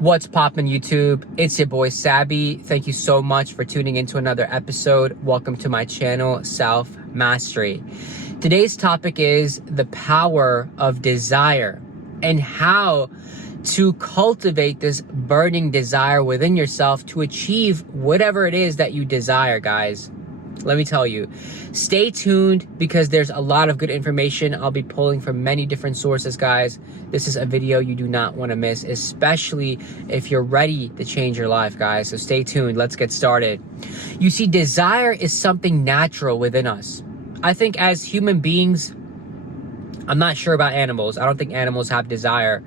What's poppin' YouTube? It's your boy Sabby. Thank you so much for tuning into another episode. Welcome to my channel, Self Mastery. Today's topic is the power of desire and how to cultivate this burning desire within yourself to achieve whatever it is that you desire, guys. Let me tell you, stay tuned because there's a lot of good information I'll be pulling from many different sources, guys. This is a video you do not want to miss, especially if you're ready to change your life, guys. So stay tuned. Let's get started. You see, desire is something natural within us. I think as human beings, I'm not sure about animals. I don't think animals have desire.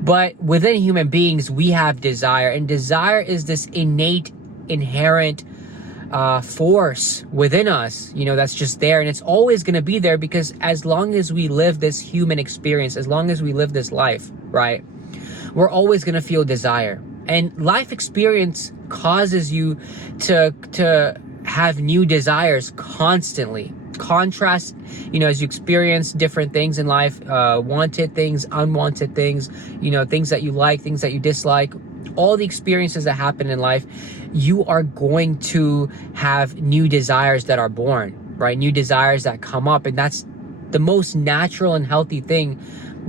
But within human beings, we have desire. And desire is this innate, inherent force within us, that's just there, and it's always going to be there because as long as we live this human experience, as long as we live this life, right, we're always going to feel desire. And life experience causes you to have new desires constantly. Contrast, as you experience different things in life, wanted things, unwanted things, things that you like, things that you dislike, all the experiences that happen in life, you are going to have new desires that are born, right? New desires that come up, and that's the most natural and healthy thing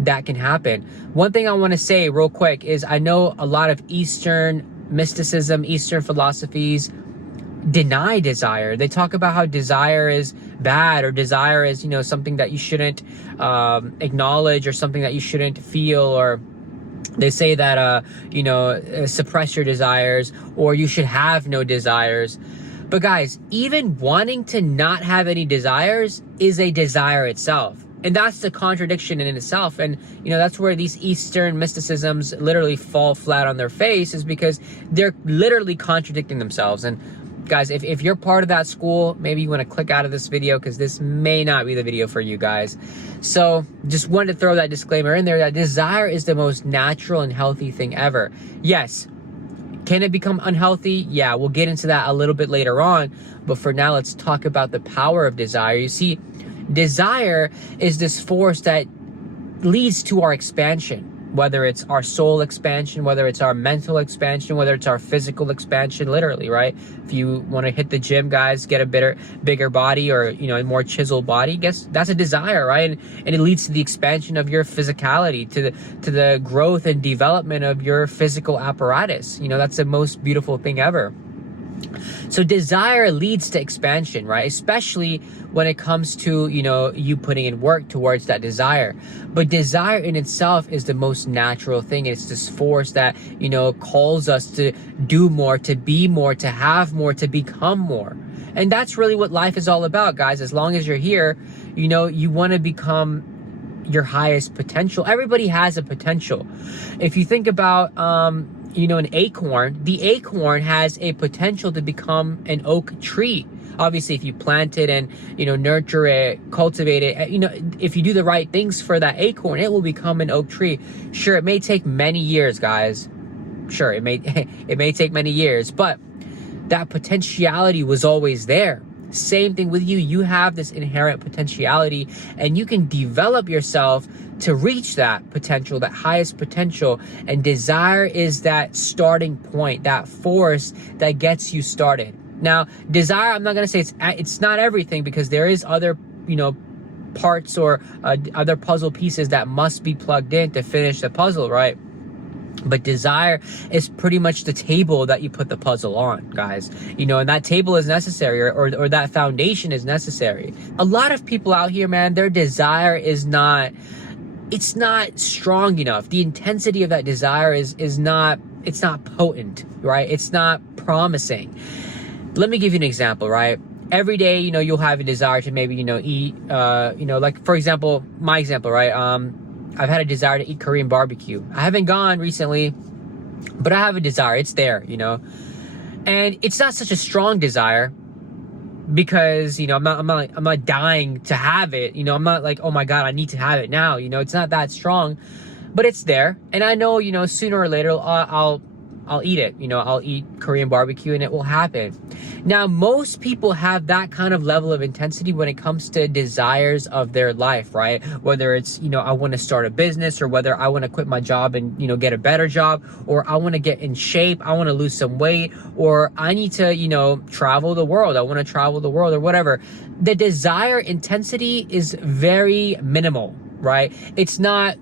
that can happen. One thing I want to say real quick is I know a lot of Eastern mysticism, Eastern philosophies deny desire. They talk about how desire is bad, or desire is, something that you shouldn't acknowledge, or something that you shouldn't feel, or they say that, suppress your desires, or you should have no desires. But guys, even wanting to not have any desires is a desire itself. And that's the contradiction in itself. And, that's where these Eastern mysticisms literally fall flat on their face, is because they're literally contradicting themselves. And guys, if you're part of that school, maybe you want to click out of this video because this may not be the video for you guys. So just wanted to throw that disclaimer in there that desire is the most natural and healthy thing ever. Yes. Can it become unhealthy? Yeah, we'll get into that a little bit later on. But for now, let's talk about the power of desire. You see, desire is this force that leads to our expansion. Whether it's our soul expansion, whether it's our mental expansion, whether it's our physical expansion, literally, right? If you want to hit the gym, guys, get a bigger body, or, a more chiseled body, guess that's a desire, right? And it leads to the expansion of your physicality, to the growth and development of your physical apparatus. That's the most beautiful thing ever. So desire leads to expansion, right? Especially when it comes to, you putting in work towards that desire. But desire in itself is the most natural thing. It's this force that, calls us to do more, to be more, to have more, to become more. And that's really what life is all about, guys. As long as you're here, you want to become your highest potential. Everybody has a potential. If you think about, an acorn, the acorn has a potential to become an oak tree. Obviously, if you plant it and, nurture it, cultivate it, if you do the right things for that acorn, it will become an oak tree. Sure, it may take many years, guys. Sure, it may take many years, but that potentiality was always there. Same thing with you. You have this inherent potentiality, and you can develop yourself to reach that potential, that highest potential. And desire is that starting point, that force that gets you started. Now, desire, I'm not going to say it's not everything, because there is other, parts or other puzzle pieces that must be plugged in to finish the puzzle, right? But desire is pretty much the table that you put the puzzle on, guys. And that table is necessary, or that foundation is necessary. A lot of people out here, man, their desire is not strong enough. The intensity of that desire it's not potent, right? It's not promising. Let me give you an example, right? Every day, you'll have a desire to maybe, eat, like, for example, my example, right? I've had a desire to eat Korean barbecue. I haven't gone recently, but I have a desire. It's there, and it's not such a strong desire because, I'm not dying to have it. I'm not like, oh my God, I need to have it now. It's not that strong, but it's there. And I know, sooner or later, I'll eat it. I'll eat Korean barbecue and it will happen. Now, most people have that kind of level of intensity when it comes to desires of their life, right? Whether it's, I want to start a business, or whether I want to quit my job and, get a better job, or I want to get in shape, I want to lose some weight, or I need to, travel the world. I want to travel the world, or whatever. The desire intensity is very minimal, right? It's not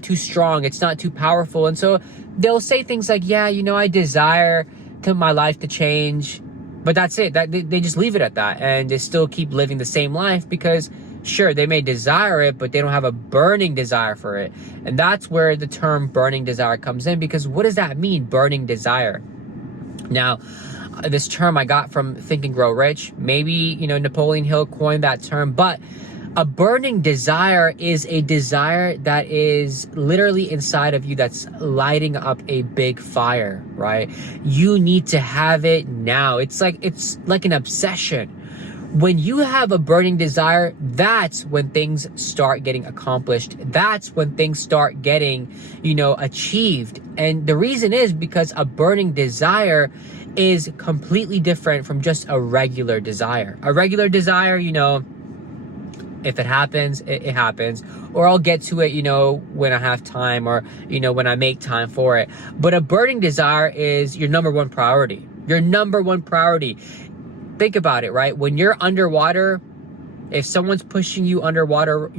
too strong. It's not too powerful. And so they'll say things like, yeah, I desire my life to change. But that's it. They just leave it at that, and they still keep living the same life because, sure, they may desire it, but they don't have a burning desire for it. And that's where the term burning desire comes in, because what does that mean, burning desire? Now, this term I got from Think and Grow Rich. Maybe, Napoleon Hill coined that term, but a burning desire is a desire that is literally inside of you, that's lighting up a big fire, right? You need to have it now. It's like an obsession. When you have a burning desire, that's when things start getting accomplished. That's when things start getting, achieved. And the reason is because a burning desire is completely different from just a regular desire. A regular desire, if it happens, it happens, or I'll get to it, when I have time, or, when I make time for it. But a burning desire is your number one priority. Your number one priority. Think about it, right? When you're underwater, if someone's pushing you underwater,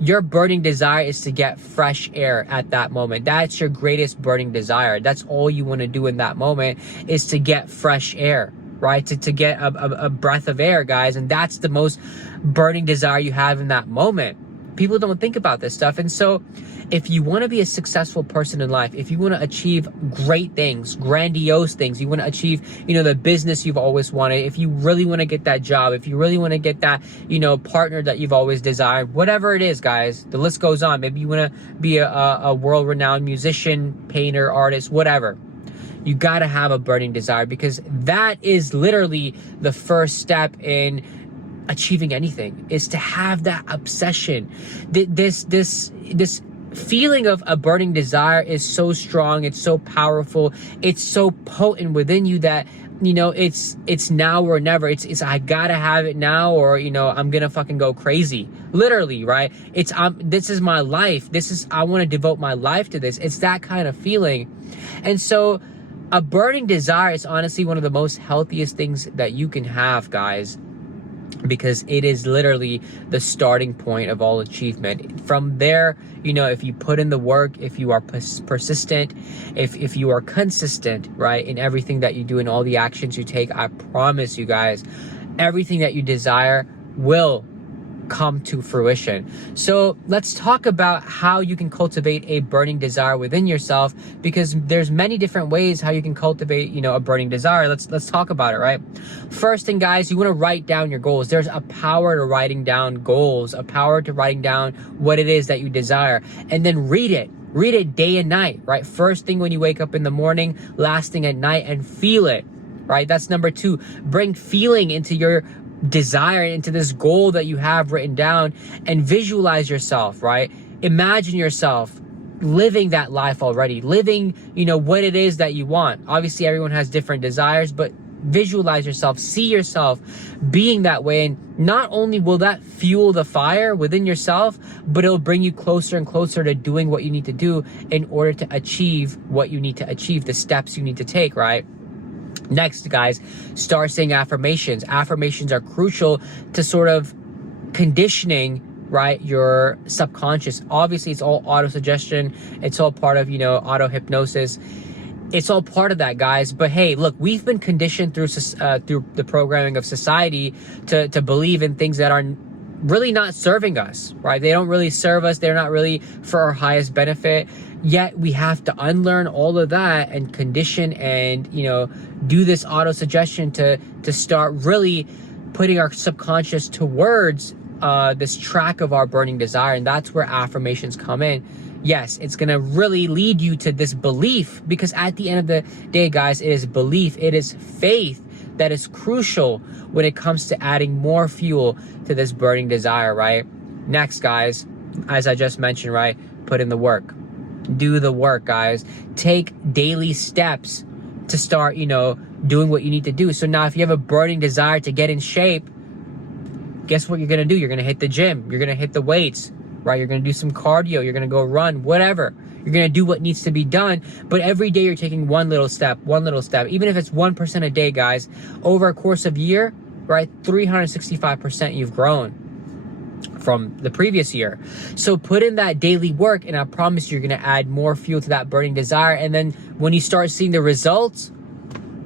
your burning desire is to get fresh air at that moment. That's your greatest burning desire. That's all you want to do in that moment, is to get fresh air, right? To get a breath of air, guys. And that's the most burning desire you have in that moment. People don't think about this stuff. And so if you want to be a successful person in life, if you want to achieve great things, grandiose things, you want to achieve, the business you've always wanted, if you really want to get that job, if you really want to get that, partner that you've always desired, whatever it is, guys, the list goes on. Maybe you want to be a world-renowned musician, painter, artist, whatever. You got to have a burning desire, because that is literally the first step in achieving anything, is to have that obsession. This feeling of a burning desire is so strong, it's so powerful, it's so potent within you that, it's now or never. It's I gotta have it now, or, I'm gonna fucking go crazy. Literally, right? This is my life. I want to devote my life to this. It's that kind of feeling. And so a burning desire is honestly one of the most healthiest things that you can have, guys, because it is literally the starting point of all achievement. From there, if you put in the work, if you are persistent, if you are consistent, right, in everything that you do and all the actions you take, I promise you guys, everything that you desire will come to fruition. So let's talk about how you can cultivate a burning desire within yourself, because there's many different ways how you can cultivate, a burning desire. Let's talk about it, right? First thing, guys, you want to write down your goals. There's a power to writing down goals, a power to writing down what it is that you desire, and then read it. Read it day and night, right? First thing when you wake up in the morning, last thing at night, and feel it, right? That's number 2. Bring feeling into your desire, into this goal that you have written down, and visualize yourself, right? Imagine yourself living that life already, living, what it is that you want. Obviously, everyone has different desires, but visualize yourself, see yourself being that way. And not only will that fuel the fire within yourself, but it'll bring you closer and closer to doing what you need to do in order to achieve what you need to achieve, the steps you need to take, right? Next, guys, start saying affirmations. Affirmations are crucial to sort of conditioning, right, your subconscious. Obviously, it's all auto-suggestion. It's all part of, auto-hypnosis. It's all part of that, guys. But hey, look, we've been conditioned through the programming of society to believe in things that are really not serving us, right? They don't really serve us. They're not really for our highest benefit. Yet we have to unlearn all of that and condition and, do this auto-suggestion to start really putting our subconscious towards this track of our burning desire. And that's where affirmations come in. Yes, it's going to really lead you to this belief, because at the end of the day, guys, it is belief, it is faith that is crucial when it comes to adding more fuel to this burning desire, right? Next, guys, as I just mentioned, right, put in the work. Do the work, guys. Take daily steps to start, doing what you need to do. So now if you have a burning desire to get in shape, guess what you're going to do? You're going to hit the gym. You're going to hit the weights, right? You're going to do some cardio. You're going to go run, whatever. You're going to do what needs to be done. But every day you're taking one little step, even if it's 1% a day, guys. Over a course of a year, right? 365% you've grown from the previous year. So put in that daily work, and I promise you're going to add more fuel to that burning desire. And then when you start seeing the results,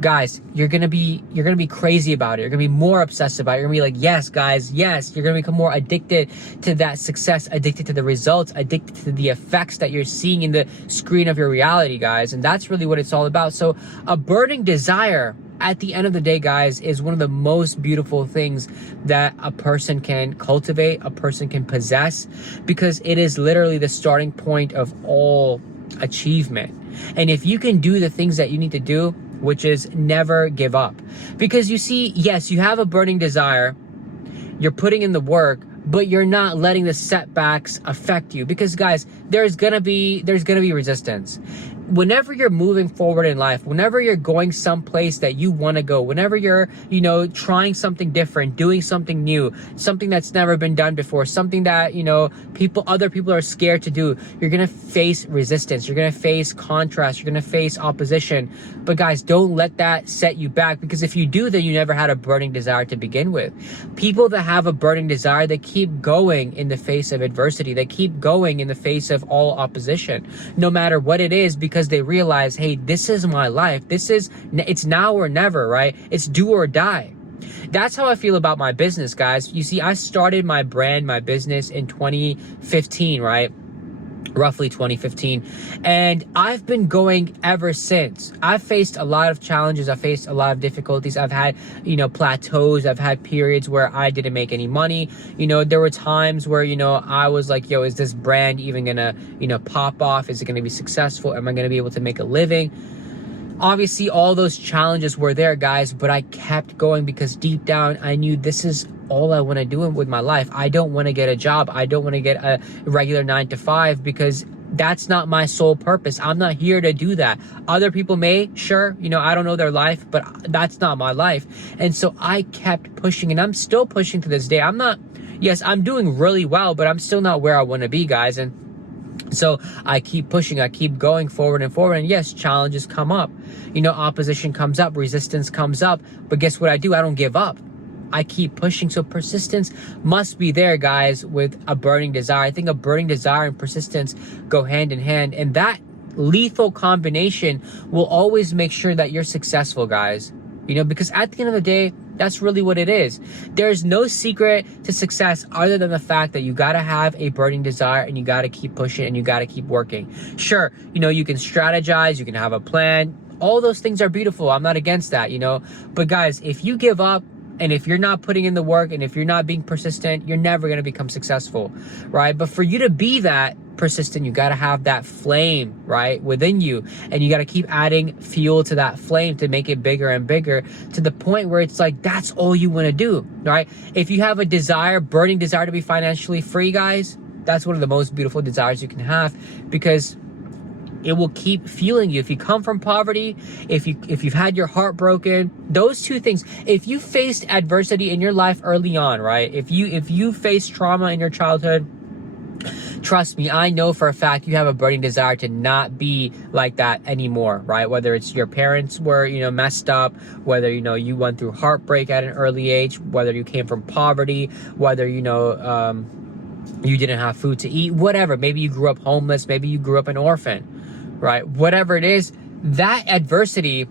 guys, you're gonna be crazy about it. You're gonna be more obsessed about it. You're gonna be like, yes, guys, yes. You're gonna become more addicted to that success, addicted to the results, addicted to the effects that you're seeing in the screen of your reality, guys. And that's really what it's all about. So a burning desire, at the end of the day, guys, is one of the most beautiful things that a person can cultivate, a person can possess, because it is literally the starting point of all achievement. And if you can do the things that you need to do, which is never give up. Because you see, yes, you have a burning desire, you're putting in the work, but you're not letting the setbacks affect you. Because guys, there's gonna be resistance. Whenever you're moving forward in life, whenever you're going someplace that you want to go, whenever you're, trying something different, doing something new, something that's never been done before, something that, other people are scared to do, you're going to face resistance. You're going to face contrast. You're going to face opposition. But guys, don't let that set you back, because if you do, then you never had a burning desire to begin with. People that have a burning desire, they keep going in the face of adversity. They keep going in the face of all opposition, no matter what it is, because they realize, hey, this is my life. It's now or never, right? It's do or die. That's how I feel about my business, guys. You see, I started my brand, my business in 2015, right? Roughly 2015. And I've been going ever since. I've faced a lot of challenges. I've faced a lot of difficulties. I've had, plateaus. I've had periods where I didn't make any money. There were times where, I was like, yo, is this brand even gonna, pop off? Is it gonna be successful? Am I gonna be able to make a living? Obviously, all those challenges were there, guys, but I kept going because deep down, I knew this is all I want to do with my life. I don't want to get a job. I don't want to get a regular 9-to-5, because that's not my sole purpose. I'm not here to do that. Other people may, sure, I don't know their life, but that's not my life. And so I kept pushing, and I'm still pushing to this day. I'm doing really well, but I'm still not where I want to be, guys. And so I keep pushing, I keep going forward and forward. And yes, challenges come up, opposition comes up, resistance comes up. But guess what I do? I don't give up. I keep pushing. So persistence must be there, guys, with a burning desire. I think a burning desire and persistence go hand in hand. And that lethal combination will always make sure that you're successful, guys. Because at the end of the day, that's really what it is. There's no secret to success other than the fact that you got to have a burning desire, and you got to keep pushing, and you got to keep working. Sure, you can strategize, you can have a plan. All those things are beautiful. I'm not against that, But guys, if you give up, and if you're not putting in the work, and if you're not being persistent, you're never going to become successful, right? But for you to be that persistent, you got to have that flame, right, within you. And you got to keep adding fuel to that flame to make it bigger and bigger, to the point where it's like, that's all you want to do, right? If you have a desire, burning desire to be financially free, guys, that's one of the most beautiful desires you can have, because it will keep fueling you. If you come from poverty, if you've had your heart broken, those two things, if you faced adversity in your life early on, right? If you faced trauma in your childhood, trust me, I know for a fact you have a burning desire to not be like that anymore, right? Whether it's your parents were, messed up, whether, you went through heartbreak at an early age, whether you came from poverty, whether, you didn't have food to eat, whatever. Maybe you grew up homeless, maybe you grew up an orphan, right? Whatever it is, that adversity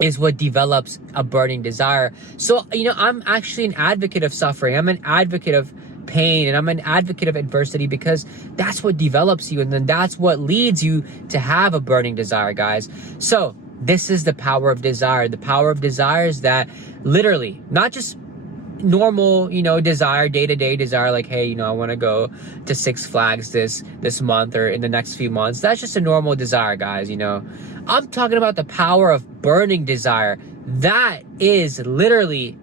is what develops a burning desire. So, I'm actually an advocate of suffering. I'm an advocate of pain, and I'm an advocate of adversity, because that's what develops you, and then that's what leads you to have a burning desire, guys. So this is the power of desire. The power of desire is that literally, not just normal, desire, day-to-day desire, like, hey, I want to go to Six Flags this month or in the next few months. That's just a normal desire, guys. I'm talking about the power of burning desire. That is literally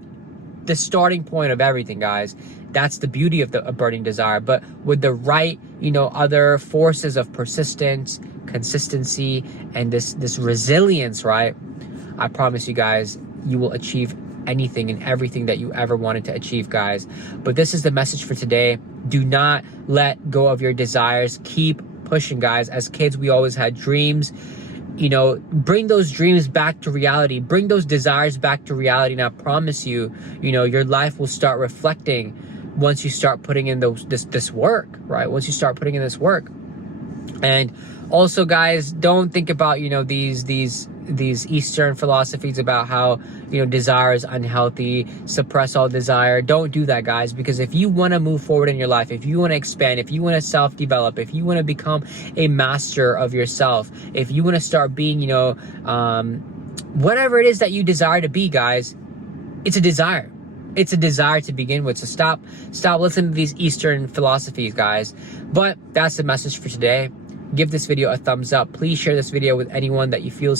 the starting point of everything, guys. That's the beauty of a burning desire. But with the right, other forces of persistence, consistency, and this resilience, right? I promise you guys, you will achieve anything and everything that you ever wanted to achieve, guys. But this is the message for today. Do not let go of your desires. Keep pushing, guys. As kids, we always had dreams. You know, bring those dreams back to reality. Bring those desires back to reality. And I promise you, you know, your life will start reflecting once you start putting in this work, right? Once you start putting in this work. And also, guys, don't think about, you know, these Eastern philosophies about how, you know, desire is unhealthy, suppress all desire. Don't do that, guys, because if you want to move forward in your life, if you want to expand, if you want to self-develop, if you want to become a master of yourself, if you want to start being, you know, whatever it is that you desire to be, guys, it's a desire. It's a desire to begin with. So stop listening to these Eastern philosophies, guys. But that's the message for today. Give this video a thumbs up. Please share this video with anyone that you feel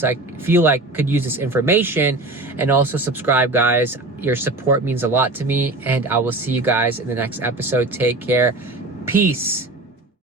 like could use this information. And also subscribe, guys. Your support means a lot to me. And I will see you guys in the next episode. Take care. Peace.